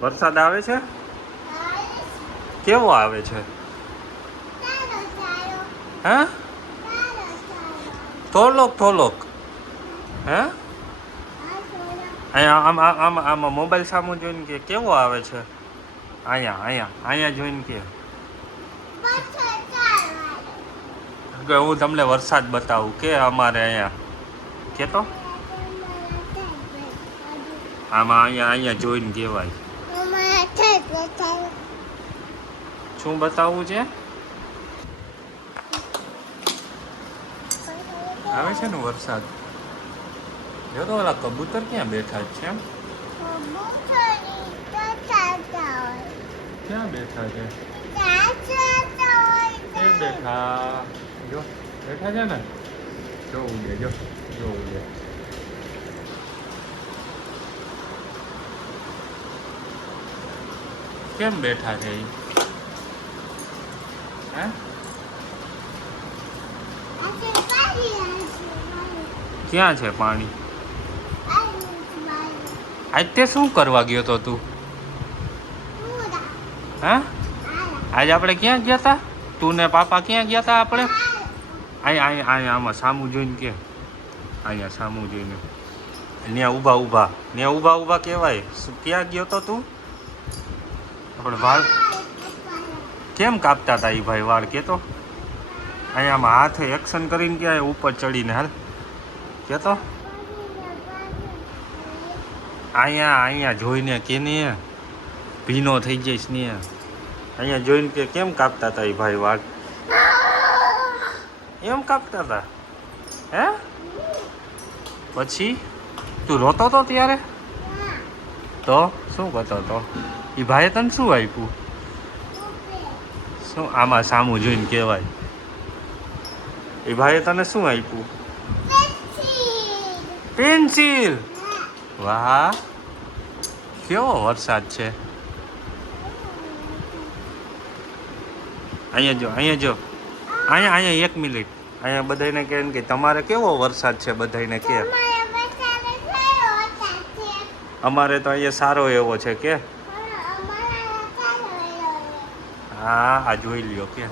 વરસાદ આવે છે? કેવો આવે છે? હે? થોલોક હે? અહીંયા આમાં મોબાઈલ સામું જોઈને કે કેવો આવે છે? અહીંયા જોઈને કે હું તમને વરસાદ બતાવું કે અમારે અહીંયા કે તો આમાં અહીંયા જોઈને કહેવાય. શું બતાવવું છે? આવે છે ને વરસાદ. જો તો ઓલા કબૂતર ક્યાં બેઠા છે? ક્યાં બેઠા છે? બેઠા જો બેઠા છે ને. જોવું દે. કેમ બેઠા છે? હે? ક્યાં છે પાણી? આજ તે શું કરવા ગયો તો તું? હે? આજ આપણે ક્યાં ગયા તા? તું ને પાપા ક્યાં ગયા તા આપણે? અહીંયા આમાં સામું જોઈને કે અહીંયા સામું જોઈને ત્યાં ઊભા કહેવાય. ક્યાં ગયો તો તું? આપણે વાળ કેમ કાપતા હતા એ ભાઈ વાળ કેતો? અહીંયામાં હાથે એક્શન કરીને ક્યાં ઉપર ચડીને હાલ કેતો? અહીંયા જોઈને કે ને ભીનો થઈ જઈશ ને. અહીંયા જોઈને કે કેમ કાપતા હતા એ ભાઈ વાળ? એમ કાપતા હતા હે? પછી તું રોતો તો ત્યારે? તો શું કરતો તો? એ ભાઈએ તને શું આપ્યું? શું આમાં સામું જોઈને કહેવાય? એ ભાઈએ તને શું આપ્યું? પેન્સિલ. વાહ, કેવો વરસાદ છે. અહીંયા જો અહીંયા 1 મિનિટ. અહીંયા બધાને કહે કે તમારે કેવો વરસાદ છે? બધાને કે અમારે તો અહીંયા સારો એવો છે કે હા જોઈ લ્યો કે